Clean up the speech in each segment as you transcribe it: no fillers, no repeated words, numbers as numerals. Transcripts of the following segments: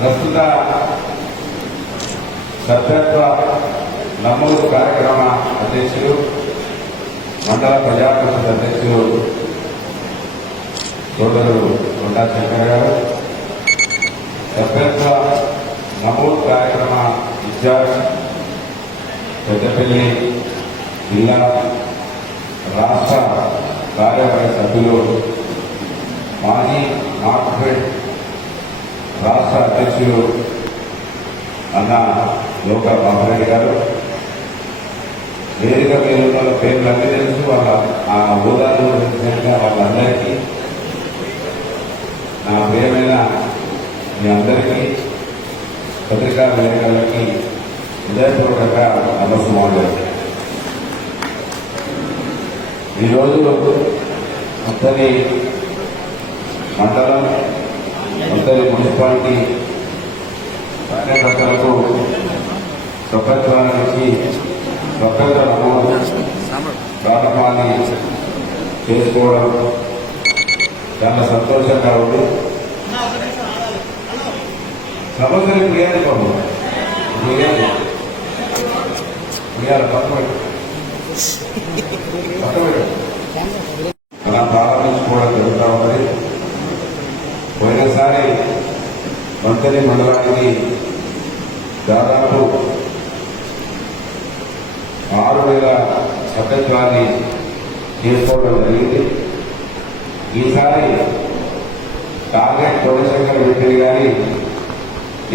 ప్రస్తుత సభ్యత్వ నమోదు కార్యక్రమ అధ్యక్షులు, మండల ప్రజా పరిషత్ అధ్యక్షులు సోదరుడు కొండా శంకర్ గారు, సభ్యత్వ నమోదు కార్యక్రమ ఇన్ఛార్జ్ పెద్దపల్లి జిల్లా రాష్ట్ర కార్యవర్గ సభ్యులు, మాజీ మార్కెట్ రాష్ట్ర అధ్యక్షులు అన్న లోక బాబురెడ్డి గారు, వేదిక పేరుల పేర్లు అన్నీ తెలుసు, వాళ్ళ ఆ హోదాలు వాళ్ళందరికీ నా ప్రియమైన మీ అందరికీ పత్రికా విలేకరులకి హృదయపూర్వకంగా నమస్కారం. ఈరోజు మొత్తని మండలం, మొత్తని మున్సిపాలిటీ కార్యకర్తలకు సభ్యత్వాన్ని నుంచి సభ్యత్వ నమోదు ప్రారంభాన్ని చేసుకోవడం చాలా సంతోషంగా ఉంది. సమస్యలు క్లియర్ మనం ప్రారంభించుకోవడం జరుగుతూ ఉన్నది. పోయినసారి మంతని మండలానికి దాదాపు 6,000 సభ్యత్వాన్ని చేసుకోవడం జరిగింది. ఈసారి టార్గెట్ కొనసాగం పెట్టింది, కానీ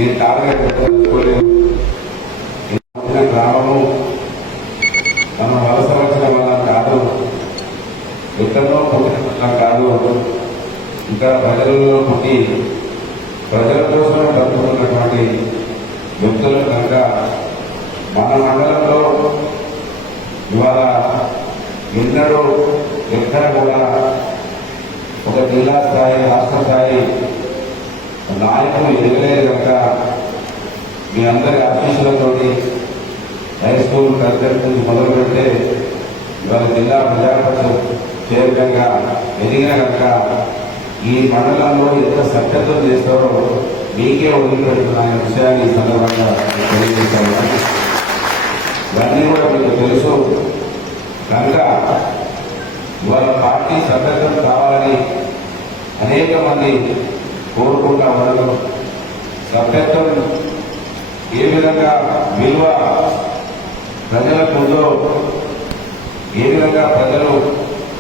ఈ టార్గెట్ పెట్టుకోలేదు. గ్రామము మనం వలస వచ్చిన వాళ్ళం కాదు, ఎక్కడో పుట్టిన కాదు, ఇంకా ప్రజలలో పుట్టి ప్రజల కోసం బతుకుతున్నటువంటి వ్యక్తులు కనుక మన మండలంలో ఇవాళ ఎన్నడూ ఎక్కడ కూడా ఒక జిల్లా స్థాయి, రాష్ట్ర స్థాయి నాయకులు ఎదగలేదు కనుక మీ అందరి ఆశీస్సులతో హై స్కూల్ కల్చర్ నుంచి మొదలు పెడితే ఇవాళ జిల్లా ప్రజా పరిషత్ చైర్మన్గా ఎదిగిన కనుక ఈ మండలంలో ఎంత సభ్యత్వం చేస్తారో మీకే వదిలిపెడుతున్న విషయాన్ని ఈ సందర్భంగా తెలియజేస్తాను. ఇవన్నీ కూడా మీకు తెలుసు కనుక ఇవాళ పార్టీ సభ్యత్వం కావాలని అనేక మంది కోరుకుంటా ఉన్నారు. సభ్యత్వం ఏ విధంగా విలువ ప్రజలకు ఉందో, ఏ విధంగా ప్రజలు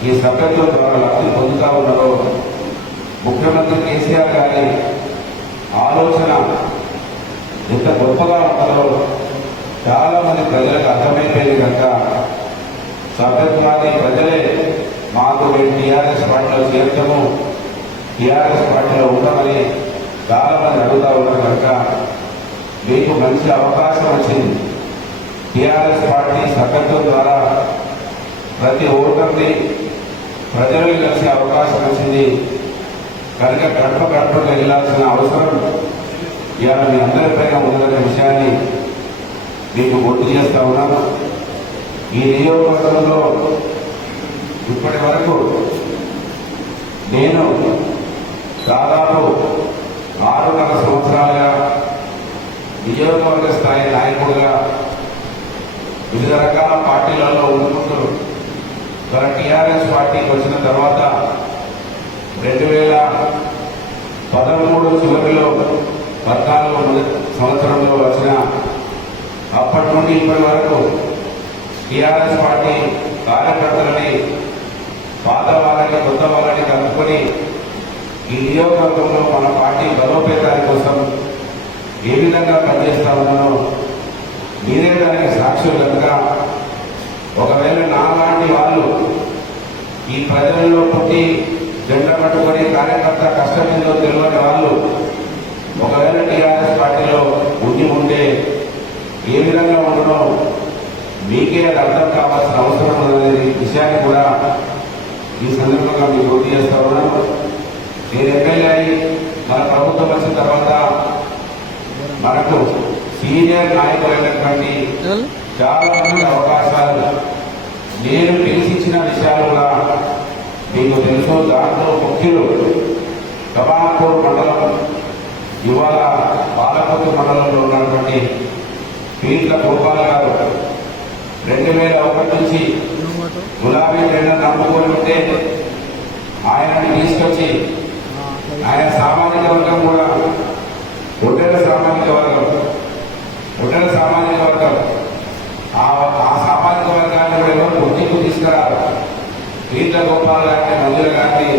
ఈ సభ్యత్వం ద్వారా లబ్ధి పొందుతా ఉన్నారో, ముఖ్యమంత్రి కేసీఆర్ గారి ఆలోచన ఎంత గొప్పగా ఉంటుందో చాలా మంది ప్రజలకు అర్థమైపోయింది కనుక సభ్యత్వాన్ని ప్రజలే మాకు టీఆర్ఎస్ పార్టీలో చేర్చము, టీఆర్ఎస్ పార్టీలో ఉండమని చాలా మంది అడుగుతా ఉన్నారు కనుక మీకు మంచి అవకాశం వచ్చింది. టీఆర్ఎస్ పార్టీ సభ్యత్వం ద్వారా ప్రతి ఓటర్ని ప్రజలకు కలిసే అవకాశం వచ్చింది కనుక గడప గడపకు వెళ్లాల్సిన అవసరం ఇవాళ మీ అందరిపైన ఉందనే విషయాన్ని మీకు గుర్తు చేస్తా ఉన్నాను. ఈ నియోజకవర్గంలో ఇప్పటి వరకు నేను దాదాపు 6.5 సంవత్సరాలుగా నియోజకవర్గ స్థాయి నాయకుడుగా వివిధ రకాల పార్టీలలో ఉండుకుంటూ టీఆర్ఎస్ పార్టీకి వచ్చిన తర్వాత 2013 చివరిలో 14 సంవత్సరంలో వచ్చిన అప్పటి నుండి ఇప్పటి వరకు టీఆర్ఎస్ పార్టీ కార్యకర్తలని పాత వాళ్ళని కొత్త వాళ్ళని కలుపుకొని ఈ నియోజకవర్గంలో మన పార్టీ బలోపేతాని కోసం ఏ విధంగా పనిచేస్తా ఉన్నానో మీరే దానికి సాక్షులు కనుక ఒకవేళ నాలాంటి వాళ్ళు ఈ ప్రజల్లో పుట్టి జెండా పట్టుకొని కార్యకర్త కష్టం ఏందో తెలియని వాళ్ళు ఒకవేళ టీఆర్ఎస్ పార్టీలో ఉంటే ఏ విధంగా ఉండడం మీకే అది అర్థం కావాల్సిన అవసరం ఉందనే విషయాన్ని కూడా ఈ సందర్భంగా మీకు గుర్తు చేస్తా ఉన్నాను. నేను ఎమ్మెల్యే అయి మన ప్రభుత్వం వచ్చిన తర్వాత మనకు సీనియర్ నాయకులైనటువంటి చాలా మంది అవకాశాలు నేను పిలిచిచ్చిన విషయాలు కూడా సభ్యులు కమాన్పూర్ మండలం ఇవాళ పాలకొత్తు మండలంలో ఉన్నటువంటి పీట్ల గోపాల్ గారు 2001 నుంచి గులాబీ జెండాను నమ్ముకొని ఉంటే ఆయనని తీసుకొచ్చి ఆయన సామాజిక వర్గం కూడా ఒడ్డెర సామాజిక వర్గం ఆ సామాజిక వర్గాన్ని కూడా ఎవరు గుర్తింపు తీసుకురారు. పీట్ల గోపాల్ గారిని మంజుల గారిని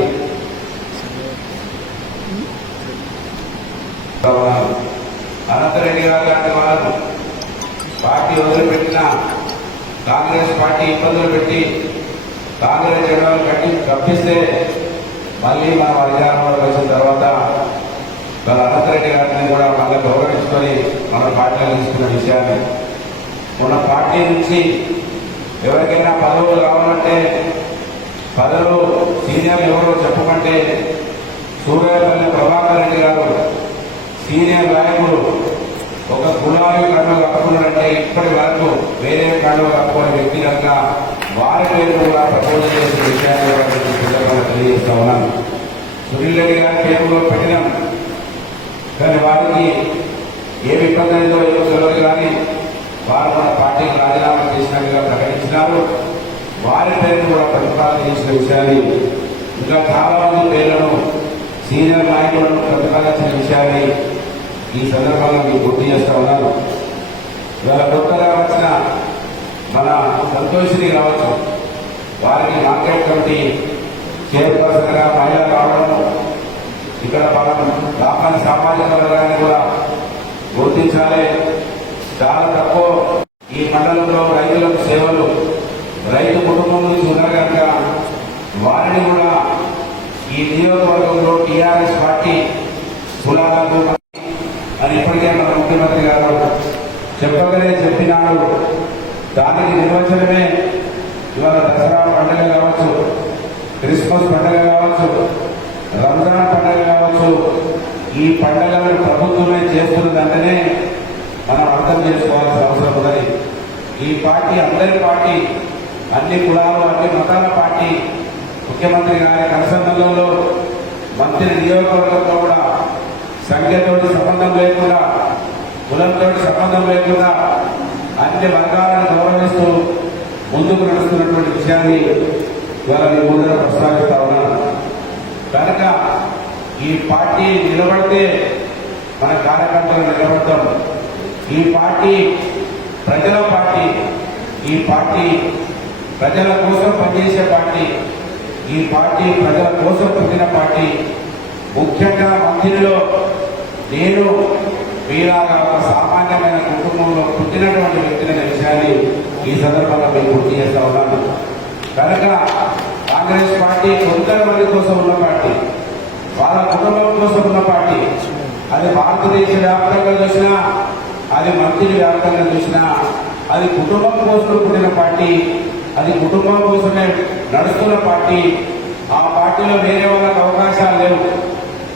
అనంతరెడ్డి గారు లాంటి వారు పార్టీ వదిలిపెట్టిన కాంగ్రెస్ పార్టీ ఇబ్బందులు పెట్టి కాంగ్రెస్ జెండాలు కట్టి తప్పిస్తే మళ్ళీ మన అధికారంలోకి వచ్చిన తర్వాత అనంతరెడ్డి గారిని కూడా మళ్ళీ గౌరవించుకొని మన పార్టీలో తీసుకున్న విషయాన్ని మన పార్టీ నుంచి ఎవరికైనా పదవులు కావాలంటే పదవులు సీనియర్ ఎవరో చెప్పమంటే సూర్యాపల్లి ప్రభాకర్ రెడ్డి గారు సీనియర్ నాయకుడు ఒక గులాబీ కండువ కప్పుకున్నాడంటే ఇప్పటి వరకు వేరే కండువ కప్పుకునే వ్యక్తి కనుక వారి పేరు కూడా ప్రపోజ్ చేసిన విషయాన్ని తెలియజేస్తా ఉన్నాను. సునీల్ రెడ్డి గారి పేరులో పెట్టినాం, కానీ వారికి ఏమి ఇబ్బంది అయిందో ఏమో తెలియదు, కానీ వారు మన పార్టీకి రాజీనామా చేసినట్టుగా ప్రకటించినారు. వారి పేరు కూడా ప్రతిపాదన చేసిన విషయాన్ని, ఇంకా చాలా మంది పేర్లను సీనియర్ నాయకులను ప్రతిపాదించిన విషయాన్ని ఈ సందర్భంగా మీకు గుర్తు చేస్తా ఉన్నారు. ఇవాళ కొత్తగా వచ్చిన మన సంతోషిని కావచ్చు, వారికి మార్కెట్ కమిటీ చైర్పర్సన్ గా మహిళ కావడం, ఇక్కడ రామణ సామాజిక వర్గాన్ని కూడా గుర్తించాలి. చాలా తక్కువ ఈ మండలంలో రైతులకు సేవలు, రైతు కుటుంబం నుంచి ఉన్నారు కనుక వారిని కూడా ఈ నియోజకవర్గంలో టీఆర్ఎస్ పార్టీ కులాలకు అని ఇప్పటికే మన ముఖ్యమంత్రి గారు చెప్పగానే చెప్పినాడు. దానికి నిర్వచనమే ఇవాళ దసరా పండుగ కావచ్చు, క్రిస్మస్ పండుగ కావచ్చు, రంజాన్ పండుగ కావచ్చు, ఈ పండుగలను ప్రభుత్వమే చేస్తున్నదంటేనే మనం అర్థం చేసుకోవాల్సిన అవసరం ఉన్నది. ఈ పార్టీ అందరి పార్టీ, అన్ని కులాలు అన్ని మతాల పార్టీ. ముఖ్యమంత్రి గారి కనసంబంధంలో మంత్రి నియోజకవర్గంలో కూడా సంఖ్యతో సంబంధం లేకుండా, కులంతో సంబంధం లేకుండా అన్ని వర్గాలను గౌరవిస్తూ ముందుకు నడుస్తున్నటువంటి విషయాన్ని ఇవాళ మీ ముందర ప్రస్తావిస్తా ఉన్నాను. కనుక ఈ పార్టీ నిలబడితే మన కార్యకర్తలు నిలబడతాం. ఈ పార్టీ ప్రజల పార్టీ, ఈ పార్టీ ప్రజల కోసం పనిచేసే పార్టీ, ఈ పార్టీ ప్రజల కోసం పుట్టిన పార్టీ. ముఖ్యంగా మంత్రిలో నేను మీలాగా ఒక సామాన్యమైన కుటుంబంలో పుట్టినటువంటి వ్యక్తులైన విషయాన్ని ఈ సందర్భంగా మేము గుర్తు చేస్తా ఉన్నాను. కనుక కాంగ్రెస్ పార్టీ కొంతమంది కోసం ఉన్న పార్టీ, వాళ్ళ కుటుంబం కోసం ఉన్న పార్టీ. అది భారతదేశ వ్యాప్తంగా చూసినా, అది మంత్రి వ్యాప్తంగా చూసినా, అది కుటుంబం కోసం పుట్టిన పార్టీ, అది కుటుంబం కోసమే నడుస్తున్న పార్టీ. ఆ పార్టీలో వేరే వాళ్ళకి అవకాశాలు లేవు.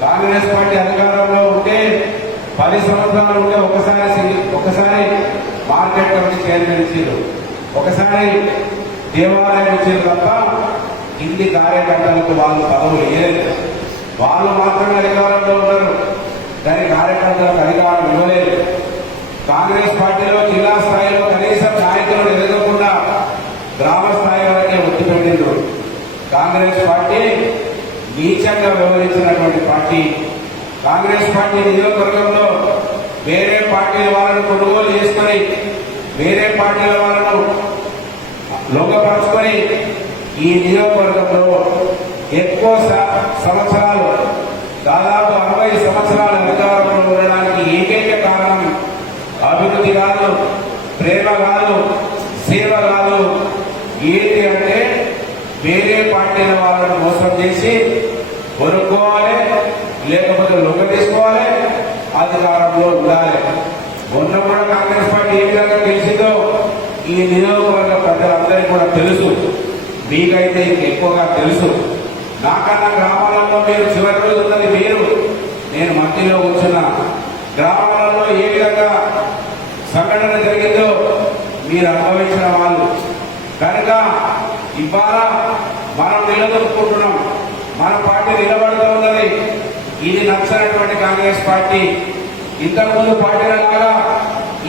కాంగ్రెస్ పార్టీ అధికారంలో ఉంటే 10 సంవత్సరాలు ఉంటే ఒకసారి మార్కెట్ కమిటీ చైర్మన్ ఇచ్చారు, ఒకసారి దేవాలయం ఇచ్చారు తప్ప ఇంటి కార్యకర్తలకు వాళ్ళు పదవులు వేయలేదు. వాళ్ళు మాత్రమే అధికారంలో ఉన్నారు, దాని కార్యకర్తలకు అధికారం ఇవ్వలేదు. కాంగ్రెస్ పార్టీలో జిల్లా స్థాయిలో కనీసం నాయకులను ఎదగకుండా గ్రామ స్థాయి వరకే ఒత్తి పెట్టిండ్రు. కాంగ్రెస్ పార్టీ నీచంగా వ్యవహరించినటువంటి పార్టీ. కాంగ్రెస్ పార్టీ నియోజకవర్గంలో వేరే పార్టీల వాళ్ళను కొనుగోలు చేసుకుని, వేరే పార్టీల వాళ్ళను లొంగపరుచుకొని ఈ నియోజకవర్గంలో ఎక్కువ సంవత్సరాలు, దాదాపు 60 సంవత్సరాల అధికారంలో ఉండడానికి ఏకైక కారణం అభివృద్ధి కాదు, ప్రేమ కాదు, సేవ కాదు. ఏంటి అంటే వేరే పార్టీల వాళ్ళను మోసం చేసి కొనుక్కోవాలి, లేకపోతే లొంగ తీసుకోవాలి, అధికారంలో ఉండాలి. మొన్న కూడా కాంగ్రెస్ పార్టీ ఏ విధంగా తెలిసిందో ఈ నియోజకవర్గ ప్రజలందరికీ కూడా తెలుసు. మీకైతే ఎక్కువగా తెలుసు. నాకన్నా గ్రామాలలో మీరు చివరి రోజు ఉన్నది మీరు, నేను మధ్యలో కూర్చున్న గ్రామాలలో ఏ విధంగా సంఘటన జరిగిందో మీరు అనుభవించిన వాళ్ళు. కనుక ఇవాళ మనం నిలదొక్కుంటున్నాం. మన పార్టీ నిలబడుతూ ఉన్నది. ఇది నచ్చనటువంటి కాంగ్రెస్ పార్టీ ఇంతకుముందు పార్టీలలాగా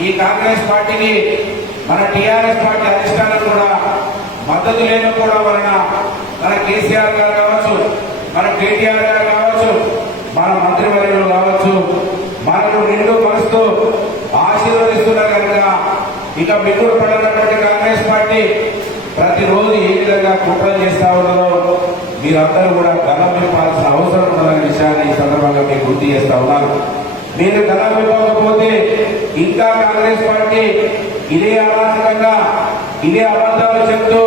ఈ కాంగ్రెస్ పార్టీకి మన టీఆర్ఎస్ పార్టీ అధిష్టానం కూడా మద్దతు లేకపోవడం వలన మన కేసీఆర్ గారు కావచ్చు, మన కేటీఆర్ గారు కావచ్చు, మన మంత్రివర్యులు కావచ్చు, మనకు నిండు మనసుతో ఆశీర్వదిస్తున్నారు కనుక ఇక మిగులు పడినటువంటి కాంగ్రెస్ పార్టీ ప్రతిరోజు ఏ విధంగా కుట్రలు చేస్తా ఉన్నారో మీరందరూ కూడా గమనించాల్సిన అవసరం ఉందనే విషయాన్ని ఈ సందర్భంగా మీకు గుర్తు చేస్తా ఉన్నారు. మీరు గమనించకపోతే ఇంకా కాంగ్రెస్ పార్టీ ఇదే అరాచకంగా ఇదే అబద్ధాలు చెప్తూ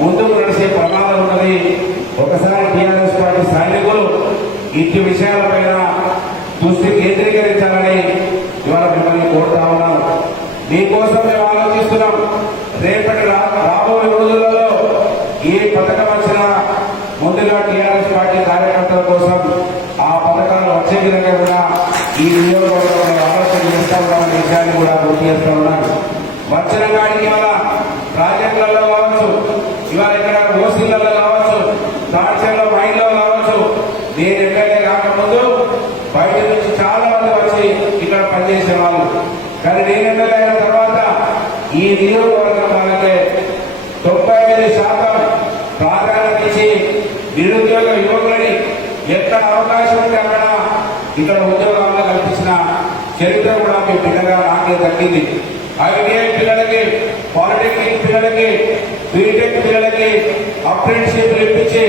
ముందుకు నడిచే ప్రమాదం ఉన్నది. ఒకసారి టీఆర్ఎస్ పార్టీ సైనికులు ఇంటి విషయాలపైన దృష్టి కేంద్రీకరించాలని ఇవాళ మిమ్మల్ని కోరుతా ఉన్నాను. మీకోసం మేము ఆలోచిస్తున్నాం. రేపటి రాబోయే రోజులలో ఏ పథకం వచ్చినా ముందుగా టీఆర్ఎస్ పార్టీ కార్యకర్తల కోసం ఆ పథకాలు వచ్చే విధంగా కూడా ఈ నియోజకవర్గంలో ఆలోచన చేస్తా ఉన్నామనే విషయాన్ని కూడా గుర్తు చేస్తా ఉన్నాను. వచ్చిన నాటికి ఇవాళ ప్రాజెక్టులలో కావచ్చు, ఇవాళ ఇక్కడ ఓసీలలో కావచ్చు, రాజ్యంలో మైండ్లో కావచ్చు, నేను ఎమ్మెల్యే కాకముందు బయట నుంచి చాలా మంది వచ్చి ఇక్కడ పనిచేసే వాళ్ళు. కానీ నేను ఎమ్మెల్యే అయిన తర్వాత ఈ నియోజకవర్గం వాళ్ళకే 95% ప్రాధాన్యత ఇచ్చి నిరుద్యోగ యువకులని ఎక్కడ అవకాశం ఉంటే అక్కడ ఇక్కడ ఉద్యోగాలను కల్పించిన చరిత్ర కూడా మీ పిల్లగా నాకే దక్కింది. ఐటీఐ పిల్లలకి, పాలిటెక్నిక్ పిల్లలకి, బీటెక్ పిల్లలకి అప్రెంటిస్షిప్లు ఇప్పించి,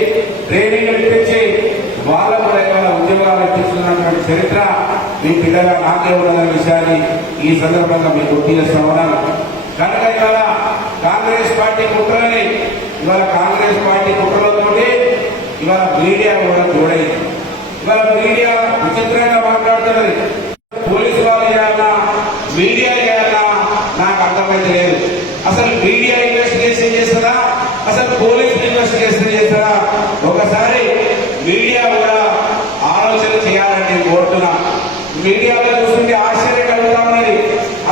ట్రైనింగ్ ఇప్పించి వాళ్ళ కూడా ఇవాళ ఉద్యోగాలు ఇప్పిస్తున్నటువంటి చరిత్ర మీ పిల్లగా నాకే ఉన్నదనే విషయాన్ని ఈ సందర్భంగా మీకు గుర్తు చేస్తా ఉన్నాను. కనుక ఇవాళ కాంగ్రెస్ పార్టీ కుట్రలని ఇవాళ కాంగ్రెస్ పార్టీ కుట్రలతోటి ఇవాళ మీడియా కూడా తోడైంది. ఇవాళ మీడియా విచిత్రంగా మాట్లాడుతున్నది. పోలీసు వాళ్ళు చేయాలా, మీడియా చేయాలా నాకు అర్థమైతే లేదు. అసలు మీడియా ఇన్వెస్టిగేషన్ చేస్తారా, అసలు పోలీసులు ఇన్వెస్టిగేషన్ చేస్తారా? ఒకసారి మీడియా కూడా ఆలోచన చేయాలని నేను కోరుతున్నా. మీడియాలో చూస్తుంటే ఆశ్చర్యం కలుగుతా ఉన్నది.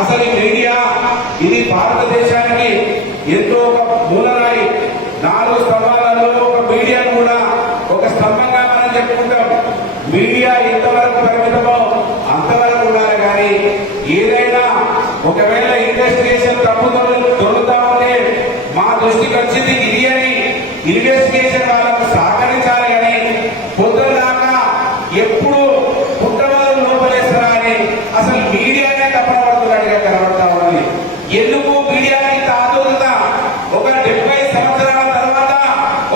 అసలు ఈ మీడియా ఇది భారతదేశానికి ఎంతో ఒక మూలరాయి. 4 స్తంభాలలో ఒక మీడియాను కూడా ఒక స్తంభంగా మనం చెప్పుకుంటాం. మీడియా ఎంతవరకు పరిమితమో అంతవరకు ఉండాలి. కానీ ఏదైనా ఒకవేళ ఇన్వెస్టిగేషన్ తప్పు దొరుకుతా ఉంటే మా దృష్టికి వచ్చింది ఇది అని ఇన్వెస్టిగేషన్ వాళ్ళకు సహకరించాలి. కానీ పొద్దుదాకా ఎప్పుడు కుట్రవాళ్ళు లోపలేస్తారా అని అసలు మీడియానే తప్పబడుతున్నట్టుగా కనబడతా ఉన్నది. ఎందుకు మీడియాకి ఇంత ఆదుర్త? ఒక 70 సంవత్సరాల తర్వాత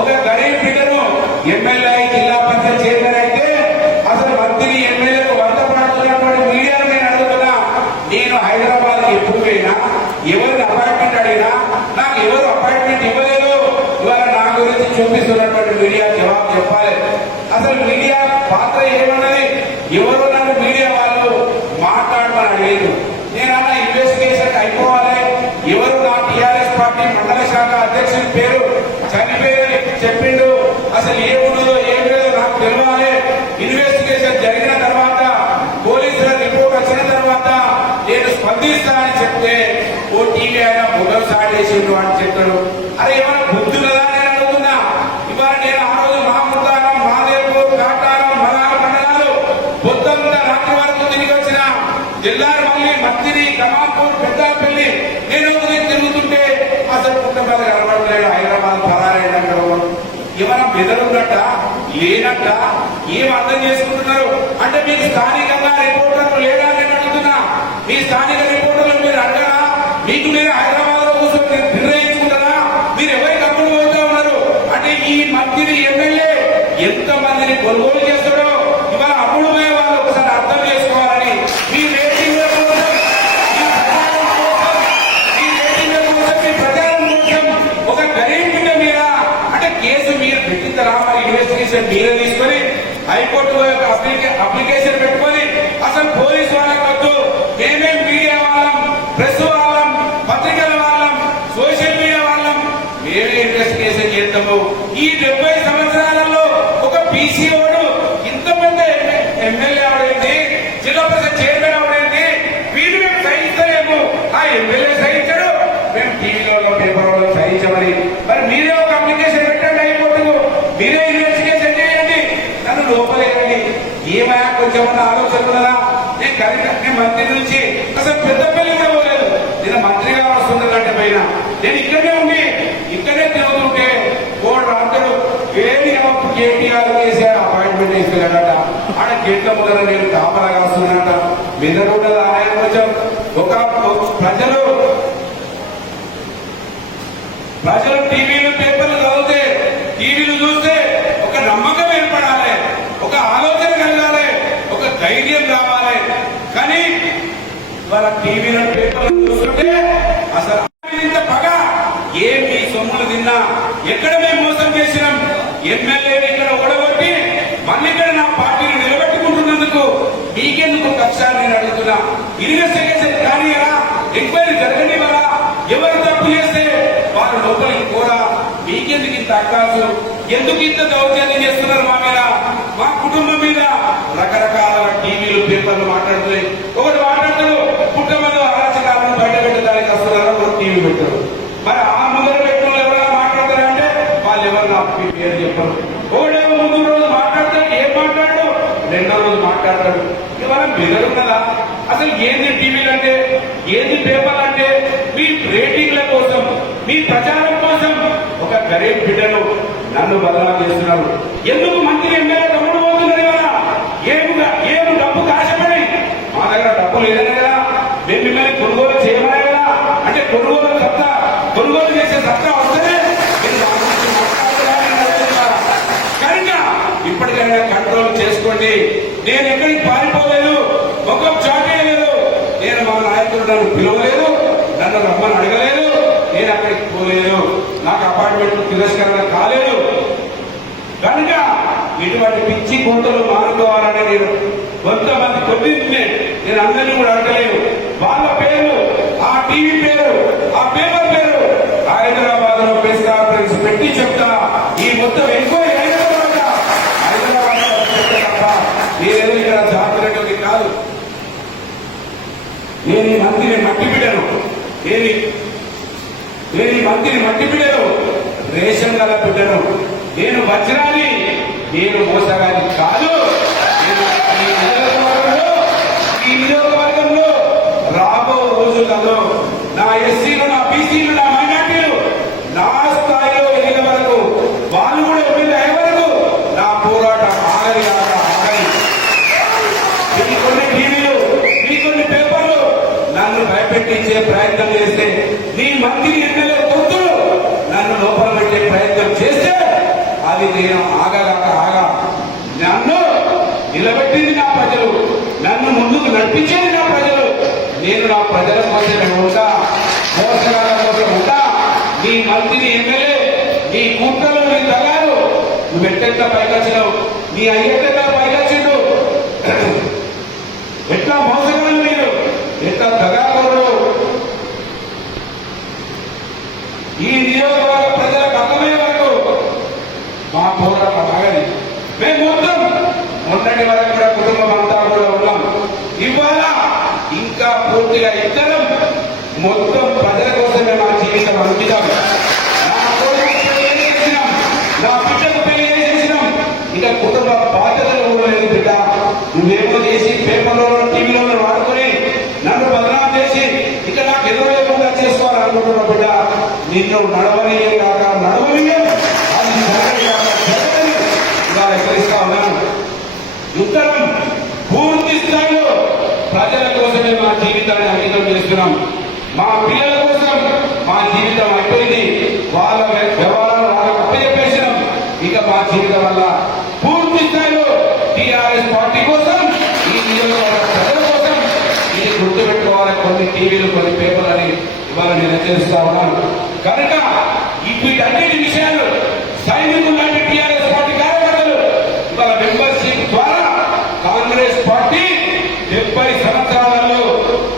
ఒక గరీబ్ బిడ్డను ఎమ్మెల్యే జిల్లా పరిషత్ చైర్మన్ అయితే అసలు మంత్రి ఎమ్మెల్యేకు వర్తపడుతున్నటువంటి మీడియాను నేను అడుగుతున్నా. నేను హైదరాబాద్ ఎప్పుడు పోయినా, ఎవరిని అపాయింట్మెంట్ అడిగినా నాకు ఎవరు అపాయింట్మెంట్ ఇవ్వలేదు. ఇవాళ నా గురించి చూపిస్తున్నటువంటి మీడియా జవాబు చెప్పాలి. అసలు మీడియా పాత్ర ఏమన్నది? ఎవరు నన్ను మీడియా వాళ్ళు మాట్లాడమని అడిగేది. నేను అన్న ఇన్వెస్టిగేషన్ అయిపోవాలి. ఎవరు నా టీఆర్ఎస్ పార్టీ మండల శాఖ అధ్యక్షుడి పేరు చనిపోయి చెప్పిండు, అసలు ఏమున్నదో ఏం లేదో నాకు తెలియాలి. ఇన్వెస్టిగేషన్ జరిగిన తర్వాత పోలీసుల రిపోర్ట్ వచ్చిన తర్వాత నేను స్పందిస్తా అని చెప్తే ఓ టీవీ అయినా బుధం సాటేసిండు అని చెప్పాడు. అరే ఏమైనా బుద్ధి కదా నేను అడుగుతున్నా. ఇవాళ నేను ఆ రోజు మహాముద్దారం, మాదేపూర్, కాటారం, మరాల మండలాలు పొద్దున్న రాత్రి వరకు తిరిగి వచ్చిన జిల్లాలు మళ్ళీ మంత్రి, కమాపూర్, పెద్దపల్లి నేను తిరుగుతుంటే అసలు కుటుంబాలు కనబడలేదు. హైదరాబాద్ పరారైనట్టు ఏమైనా బెదరున్నట్ట లేనట్ట ఏం అర్థం చేసుకుంటున్నారు? అంటే మీకు స్థానికంగా రిపోర్టర్లు లేదా నేను అడుగుతున్నా. మీ స్థానిక రిపోర్టర్లు మీరు అడగరా? మీకు మీరు హైదరాబాద్ లో కూర్చొని నిర్ణయించుకుంటారా? మీరు ఎవరి కప్పులు పోతా ఉన్నారు? అంటే ఈ మంత్రి ఎమ్మెల్యే ఎంత మందిని కొనుగోలు చేస్తాడో ఇవాళ అప్పుడు వాళ్ళు ఒకసారి అర్థం చేసుకోవాలని మీ రేటింగ్ కోసం, మీ ప్రచారం కోసం ఒక గరీబ్ బిడ్డ మీద అంటే కేసు మీరు పెట్టిన తర్వాత ఇన్వెస్టిగేషన్ మీరే తీసుకొని హైకోర్టు అప్లికేషన్ పెట్టుకొని అసలు పోలీసు వాళ్ళకి వద్దు, మేమే మీడియా వాళ్ళం, ప్రెస్ వాళ్ళం, పత్రికల వాళ్ళం, సోషల్ మీడియా వాళ్ళం, మేమే ఇన్వెస్టిగేషన్ చేస్తాము. ఈ 70 సంవత్సరాలలో ఒక పీసీఓడు ఇంత పెద్ద ఎమ్మెల్యే అవడేంటి, జిల్లా పరిషత్ చైర్మన్ అవడేంటి, వీళ్ళు మేము సహించలేము. ఆ ఎమ్మెల్యే సహించడు, మేము టీవీలో పేపర్లో సహించమని. మరి మీరే ఒక అప్లికేషన్ పెట్టండి హైకోర్టుకు, మీరే ఇన్వెస్టిగేషన్ చేయండి. కొంచెం ఆలోచన ఉన్నదా? నేను మంత్రి నుంచి అసలు పెద్దపల్లి కూడా పోలేదు. నేను మంత్రిగా వస్తుందంటే పైన నేను ఇక్కడే ఉండి ఇక్కడే తిరుగుతుంటే కోడు రాత్రులు వేడి కేటీఆర్ కేసీఆర్ అపాయింట్మెంట్ ఇస్తున్నాడట. ఆడ గేట్ల ముందర నేను కాపలా కాస్తున్నాడట. మిదరు ఉన్నదా? ఆయన కొంచెం ఒక ప్రజలు టీవీలు పేపర్లు చదివితే టీవీలు చూస్తే ఒక నమ్మకం ఏర్పడాలి, ఒక ఆలోచన కలగాలి, ఒక ధైర్యం రావాలి. కానీ వాళ్ళ టీవీల పేపర్లు చూస్తుంటే అసలు ఇంత పగ ఏమి సొమ్ములు తిన్నా ఎక్కడ మేము మోసం చేసినాం, ఎమ్మెల్యేని ఇక్కడ ఓడగొట్టి మళ్ళీ ఇక్కడ నా పార్టీని నిలబెట్టుకుంటున్నందుకు మీకెందుకు కక్ష నేను అడుగుతున్నా. ఇన్వెస్టిగేషన్ కానీ ఎలా ఎంక్వైరీ జరగని వల్ల ఎవరు తప్పు చేస్తే వారు లోపలికి కూడా మీకెందుకు ఇంత అక్కాసు, ఎందుకు ఇంత దౌర్జన్యం చేస్తున్నారు మా మీద, మా కుటుంబం మీద? రకరకాల టీవీలు పేపర్లు మాట్లాడుతున్నాయి. ఒకటి మాట్లాడుతారు కుటుంబంలో అరాచకాలను బయట పెట్టడానికి వస్తున్నారో ఒక టీవీ పెట్టారు. మరి ఆ ముందర పెట్టిన ఎవరైనా మాట్లాడతారంటే వాళ్ళు ఎవరు నా పేరు చెప్పరు. ఒకటేమో ముందు రోజు మాట్లాడతాడు, ఏం మాట్లాడు, రెండో రోజు మాట్లాడతాడు. ఇవాళ మెదడున్నదా? అసలు ఏంది టీవీలు అంటే, ఏంది పేపర్లు అంటే? మీ రేటింగ్ల కోసం, మీ ప్రచారం కోసం ఒక గరీబ్ బిడ్డను నన్ను బదనాలు చేస్తున్నారు. ఎందుకు మంత్రి ఎమ్మెల్యే తమ్ముడు పోతున్నారు కదా? ఏమి డబ్బు కాశపడి మా దగ్గర డబ్బు లేదనే కదా మేము మిమ్మల్ని కొనుగోలు చేయమనే కదా. అంటే కొనుగోలు చేసే సత్తా వస్తేనే కనుక ఇప్పటికైనా కంట్రోల్ చేసుకోండి. నేను ఎక్కడికి పారిపోలేదు, ఒక చాటే లేదు. నేను మా నాయకుడు నన్ను పిలవలేదు, నన్ను రమ్మని అడగలేదు, నేను అక్కడికి పోలేదు, నాకు అపార్ట్మెంట్ తిరస్కరణ కాలేదు. కనుక ఇటువంటి పిచ్చి గుంటలు మానుకోవాలని నేను కొంతమంది కొద్దింటినే నేను అందరినీ కూడా అడగలేను. వాళ్ళ పేరు, ఆ టీవీ పేరు, ఆ పేపర్ పేరు హైదరాబాద్ లో ప్రెస్ కాన్ఫరెన్స్ పెట్టి చెప్తా. ఈ మొత్తం ఎంక్వైరీ అయిన తర్వాత హైదరాబాద్ నేనేదో ఇక్కడ జాగ్రత్తగా కాదు. నేను ఈ మంత్రిని మట్టి బిడ్డను, నేను ఈ మంత్రిని మట్టి బిడ్డను, రేషన్ గల బిడ్డను, నేను వజ్రాన్ని, నేను మోసగాని కాదు. ఈ నియోజకవర్గంలో రాబో రోజులలో నా ఎస్సీలు, నా బీసీలు, నా మైనార్టీలు నా స్థాయిలో ఎదిగిన వరకు, వాళ్ళు కూడా ఎమ్మెల్యే అయ్యే వరకు నా పోరాటం ఆగని ఆగని. మీ కొన్ని టీవీలు, మీ కొన్ని పేపర్లు నన్ను భయపెట్టించే ప్రయత్నం చేస్తే, నీ మంత్రి ఎమ్మెల్యే తొత్తులు నన్ను లోపల పెట్టే ప్రయత్నం చేస్తే అది నేను ఆగా నన్ను నిలబెట్టింది నా ప్రజలు, నన్ను ముందుకు నడిపించేది నా ప్రజలు. నేను నా ప్రజల కోసమే ఉంటా, మోసగాల కోసం ఉంటా. నీ మంత్రి ఎమ్మెల్యే, నీ కూటలో నీ దళాలు, నువ్వు ఎట్టెట్లా పైకొచ్చినావు, నీ అయ్యెట్లా పైకొచ్చిండు, ఎట్లా మోసగాలు మీరు, ఎట్లా దగాకోరు. ఈ నియోజకవర్గ ప్రజలకు అర్థమయ్యే వరకు మా పోరాటం ఆగని. మేము మొత్తం మొన్నటి వరకు కూడా కుటుంబం అంతా కూడా ఉన్నాం. ఇవాళ ఇంకా పూర్తిగా ఇద్దరం మొత్తం ప్రజల కోసమే మా జీవితం అంకితం. నా బిడ్డకు పెళ్లి చేసినాం. ఇక కుటుంబ బాధ్యతలు కూడా లేదు. బిడ్డ నువ్వేమో చేసి పేపర్లో టీవీలో వాడుకొని నన్ను బదనాం చేసి ఇక నాకు ఎదురు లేకుండా చేసుకోవాలనుకుంటున్నా. బిడ్డ నిన్ను నడవనీయం కాక నడవనీయం, అది జరగని ఇవాళ హెచ్చరిస్తా ఉన్నాను. ఉత్తరం పూర్తి స్థాయిలో ప్రజల కోసమే మా జీవితాన్ని అంకితం చేస్తున్నాం. మా పిల్లల కోసం మా జీవితం అయిపోయింది. వాళ్ళ వ్యవహారాలు వాళ్ళకి అప్పచెప్పేసినాం. ఇక మా జీవితం వల్ల పూర్తి స్థాయిలో టీఆర్ఎస్ పార్టీ కోసం, ఈ నియోజకవర్గ ప్రజల కోసం ఇది గుర్తుపెట్టుకోవాలి. కొన్ని టీవీలు, కొన్ని పేపర్లు అని ఇవాళ నేను హెచ్చరిస్తా ఉన్నాను. కనుక వీటన్నిటి విషయాలు సైనికులు లాంటి టీఆర్ఎస్ పార్టీ కార్యకర్తలు ఇవాళ మెంబర్షిప్ ద్వారా కాంగ్రెస్ పార్టీ 70 సంవత్సరాలలో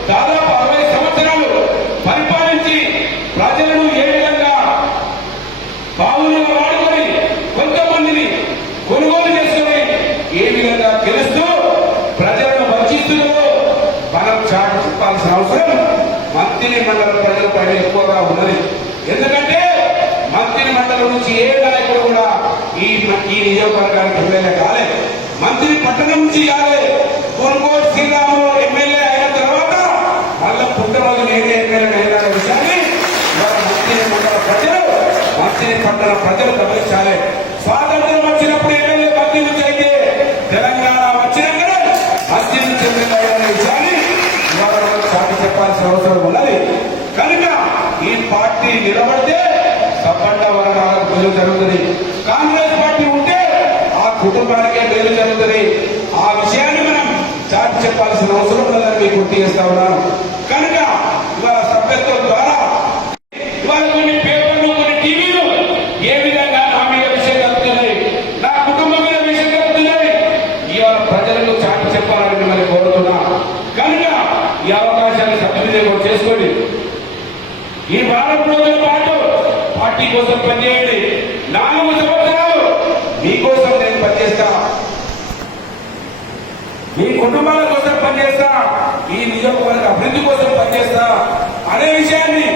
దాదాపు 60 సంవత్సరాలు పరిపాలించి ప్రజలను ఏ విధంగా బావులుగా వాడుకొని కొంతమందిని కొనుగోలు చేసుకుని ఏ విధంగా గెలుస్తూ ప్రజలను వంచిస్తున్నారో మనం చాటు చెప్పాల్సిన అవసరం మంత్రి మండల ప్రజల పైన ఎక్కువగా ఉన్నది. ఎందుకంటే మంత్రి మండలం నుంచి ఏ నాయకుడు కూడా ఈ నియోజకవర్గానికి ఎమ్మెల్యే కాలేదు. మంత్రి పట్టణం నుంచి ఇవ్వాలి. కొనుగోలు శ్రీరాములు ఎమ్మెల్యే అయిన తర్వాత మళ్ళా పుట్టరోజు నేనే ఎమ్మెల్యే అయిన విషయాన్ని మంత్రి పట్టణ ప్రజలు గమనించాలి. స్వాతంత్రం వచ్చినప్పుడు ఎమ్మెల్యే మంత్రి నుంచి అయితే తెలంగాణ వచ్చినాకనే మంత్రి నుంచి ఎమ్మెల్యే అయిన విషయాన్ని చాటి చెప్పాల్సిన అవసరం ఉన్నది. కనుక ఈ పార్టీ నిలబడితే తప్పండా వర్గాలకు మేలు జరుగుతుంది. కాంగ్రెస్ పార్టీ ఉంటే ఆ కుటుంబానికే మేలు జరుగుతుంది. ఆ విషయాన్ని మనం చాటి చెప్పాల్సిన అవసరం ఉందని మీకు గుర్తు చేస్తా ఉన్నాను. కనుక ఇవాళ సభ్యత్వం ద్వారా ఇవాళ కొన్ని పేపర్లు కొన్ని టీవీలు ఏ విధంగా నా మీద విషయం జరుగుతున్నాయి, నా కుటుంబం మీద విషయం జరుగుతున్నాయి, ఇవాళ ప్రజలకు చాటి చెప్పాలని మిమ్మల్ని కోరుతున్నా. కనుక ఈ అవకాశాన్ని సద్వినియోగం చేసుకోండి. ఈ వారం రోజుల పాటు పార్టీ కోసం పనిచేయండి. 4 సంవత్సరాలు మీకోసం నేను పనిచేస్తా, మీ కుటుంబాల కోసం పనిచేస్తా, ఈ నియోజకవర్గ అభివృద్ధి కోసం పనిచేస్తా అనే విషయాన్ని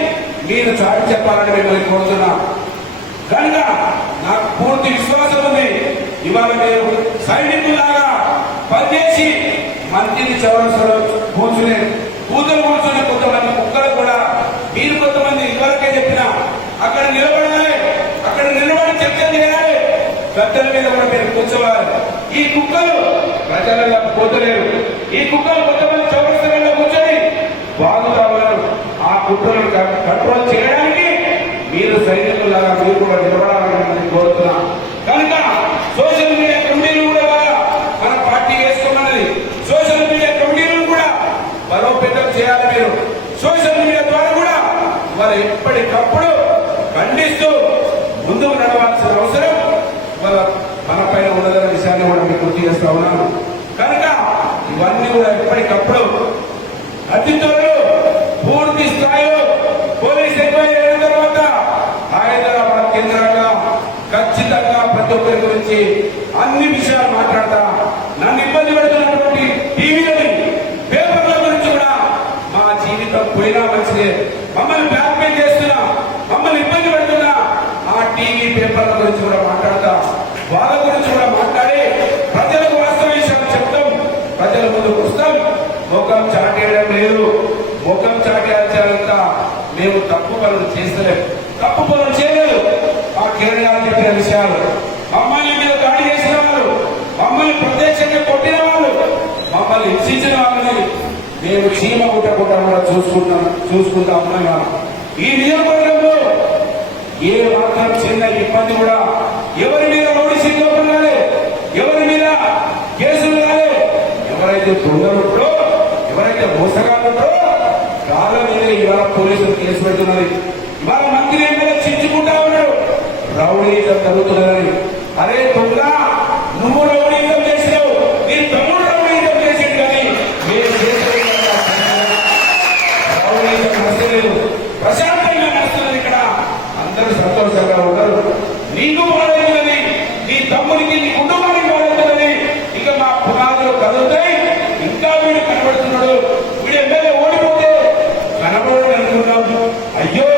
మీరు చాటి చెప్పాలని మిమ్మల్ని కోరుతున్నా. కనుక నాకు పూర్తి విశ్వాసం ఉంది. ఇవాళ మీరు సైనికులాగా పనిచేసి మంత్రిని చౌరసలో కూర్చుని కూతురు కూర్చుని కొంతమంది కుక్కలు కూడా మీరు కొంతమంది ఇదివరకే చెప్పినా అక్కడ నిలబడాలి, అక్కడ నిలబడి చర్చలు చేయాలి, గద్దల మీద కూడా మీరు కూర్చోవాలి. ఈ కుక్కలు ప్రజలలో పోతలేరు. ఈ కుక్కలు కొంతమంది చౌరసలో కూర్చొని బాగుతా ఉన్నారు. ఆ కుక్కలను కంట్రోల్ చేయడానికి మీరు సైనికులాగా మీరు కూడా నిలబడాలని నేను కోరుతున్నా. కనుక సోషల్ మీడియా కమిటీలు కూడా మన పార్టీ వేసుకున్నది. సోషల్ మీడియా కమిటీలను కూడా బలోపేతం చేయాలి. మీరు సోషల్ మీడియా ద్వారా కూడా వారు ఎప్పటికప్పుడు ఖండిస్తూ ముందుకు నడవాల్సిన అవసరం మన పైన ఉన్నదన్న విషయాన్ని కూడా మీకు గుర్తు చేస్తా ఉన్నాను. కనుక ఇవన్నీ కూడా ఎప్పటికప్పుడు అతిథులు పూర్తి స్థాయిలో పోలీస్ ఎంక్వైరీ అయిన తర్వాత హైదరాబాద్ కేంద్రంగా ఖచ్చితంగా ప్రతి ఒక్కరి గురించి అన్ని విషయాలు మాట్లాడతా. నన్ను ఇబ్బంది పెడుతున్నటువంటి టీవీలని పేపర్ల గురించి కూడా మా జీవితం పోయినా మంచిదే, మమ్మల్ని బ్లాక్మెయిల్ చేస్తున్నా, మమ్మల్ని ఇబ్బంది పెడుతున్నా ఆ టీవీ పేపర్ల గురించి కూడా మాట్లాడతా. వాళ్ళ గురించి కూడా మాట్లాడి ప్రజలకు వాస్తవ విషయాలు చెప్తాం, ప్రజల ముందుకు వస్తాం. ముఖం చాటేయడం లేదు. ముఖం చాటేయాల్సినంత మేము తప్పు పనులు చేస్తలేము, తప్పు పనులు చేయలేదు. ఆ కేరళ చెప్పిన విషయాలు, మమ్మల్ని మీద దాడి చేసిన వాళ్ళు, మమ్మల్ని ప్రత్యక్షంగా కొట్టిన వాళ్ళు, మమ్మల్ని హింసించిన వాళ్ళని మేము చీమ కుట్టకుండా కూడా చూసుకుంటా ఉన్నాం. ఈ నియోజకవర్గంలో ఏ మాత్రం చిన్న ఇబ్బంది కూడా ఎవరి మీద నోటీసులు కాలే, ఎవరి మీద కేసులు కాలే. ఎవరైతే దొంగలుంటో, ఎవరైతే మోసగాళ్ళుంటో వాళ్ళ మీద ఇవాళ పోలీసులు కేసు పెడుతున్నది. ఇవాళ మంత్రి ఎమ్మెల్యే చించుకుంటా ఉన్నాడు, రౌడీజం జరుగుతున్నదని. అరే దొంగ, నువ్వు రౌడీజం చేసినావు, నీ తమ్ముడు రౌడీజం చేసింది, కానీ మీరు రౌడీజం నచ్చలేదు, ప్రశాంతంగా నడుస్తున్నది. ఇక్కడ అందరూ సంతోషంగా ఉంటారు. నీకు బాగుంటుందని, నీ తమ్ముడికి, నీ కుటుంబానికి బాగుంటుందని ఇక మా పునాదులు కదులుతాయి. ఇంకా వీడు కనబడుతున్నాడు, వీడు ఎమ్మెల్యే ఓడిపోతే కనబడి అనుకున్నాం. అయ్యో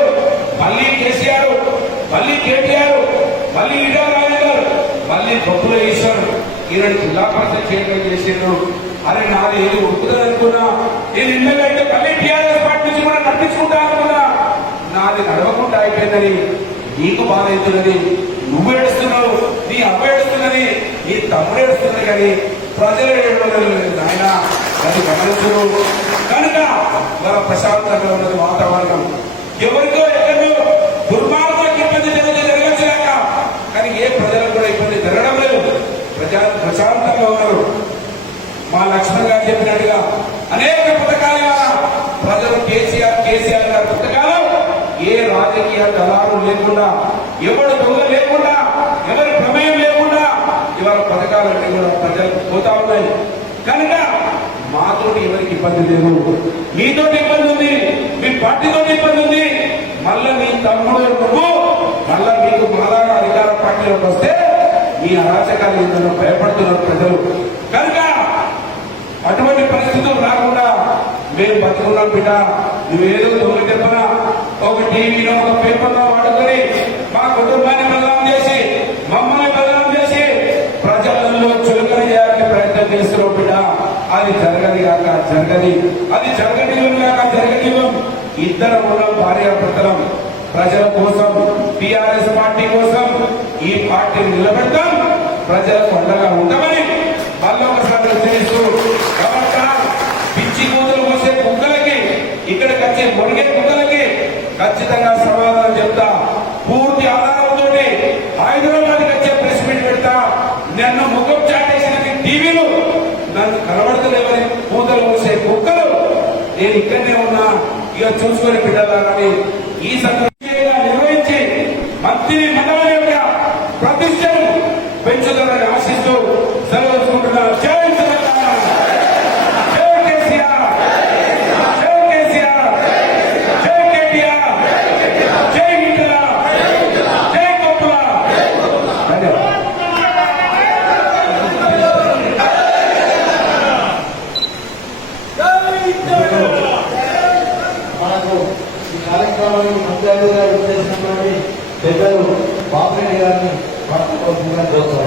మళ్ళీ కేసీఆర్, మళ్ళీ కేటీఆర్, మళ్ళీ ఈటల రాజేందర్, మళ్ళీ గొప్పలు వేశారు. ఈయన జిల్లా పరిషత్ చైర్మన్ చేసిండ్రు. అరే నాది ఏది ఒప్పుతుంది అనుకున్నా, నేను ఎమ్మెల్యే అయితే మళ్ళీ టీఆర్ఎస్ పార్టీ నుంచి కూడా నడిపించుకుంటా అనుకున్నా, నాది నడవకుండా అయిపోయిందని నీకు బాధ అవుతున్నది. నువ్వు ఏడుస్తున్నావు, నీ అమ్మ ఏడుస్తున్నది, నీ తమ్ముడు ఏడుస్తున్నది, కానీ ప్రజలు ఏడవలేదు ఆయన. అది గమనించరు. కనుక మన ప్రశాంతంగా ఉన్నది వాతావరణం. ఎవరికో ఎక్కడో దుర్మార్గానికి ఇబ్బంది జరగచ్చుగాక, కానీ ఏ ప్రజలకు కూడా ఇబ్బంది జరగడం లేదు. ప్రశాంతంగా ఉన్నారు. మా లక్ష్మణ్ గారు చెప్పినట్టుగా అనేక పథకాల ప్రజలు కేసీఆర్ గారి పథకాలు ఏ రాజకీయ దళాలు లేకుండా, ఎవరు దొంగ లేకుండా, ఎవరి ప్రమేయం లేకుండా ఇవాళ పథకాలన్నీ కూడా ప్రజలకు పోతా ఉన్నాయి. కనుక మాతోటి ఎవరికి ఇబ్బంది లేదు, మీతో ఇబ్బంది ఉంది, మీ పార్టీతో ఇబ్బంది ఉంది. మళ్ళా మీ తమ్ముడు నువ్వు మళ్ళా మీకు మాలాగా అధికార పార్టీలోకి వస్తే మీ అరాచకాలు ఏదైనా భయపడుతున్నారు ప్రజలు. కనుక అటువంటి పరిస్థితులు రాకుండా మేము బతుకున్నాం బిడ్డ. నువ్వేదో దొంగ చెప్పన ఒక టీవీలో ఒక పేపర్లో వాడుకొని మా కుటుంబాన్ని బదనాం చేసి, మమ్మల్ని బదనాం చేసి ప్రజలలో చులకన చేయాలని అది జరగది కాక జరగది, అది జరగని కాక జరగని. ఇద్దరం ఉన్నాం భార్యాభర్తలం. ప్రజల కోసం, టిఆర్ఎస్ పార్టీ కోసం ఈ పార్టీని నిలబెడతాం, ప్రజలకు అండగా ఉంటామని మళ్ళొకసారి హెచ్చరిస్తూ, పిచ్చి కూతురు పోసే కుక్కలకి, ఇక్కడికి వచ్చే మురిగే కుక్కలకి ఖచ్చితంగా సమాధానం చెప్తా. పూర్తి ఆధారంతో హైదరాబాద్కి వచ్చే ప్రెస్ మీట్ పెడతా. నన్ను ముఖం చాటేసిన టీవీలు నన్ను కనబడతలేవని కూతురు పోసే కుక్కలు నేను ఇక్కడనే ఉన్నా, ఇక చూసుకొని బిడ్డలారని ఈ సందర్భంగా నిర్వహించి మంత్రి మండలి యొక్క ప్రతిష్టను పెంచుతారని ఆశిస్తూ సెలవు తీసుకుంటున్నారు. జై తెలంగాణ, జై కేసీఆర్, జై కేసీఆర్, జై కేటీఆర్, జై ఇందిర, జై గోపుల. మనకు ఈ కార్యక్రమానికి ముఖ్య అతిథిగా విచ్చేసినటువంటి పెద్దలు బాపిరెడ్డి గారిని పట్టుకోవాల్సిందిగా కోరుతున్నాను.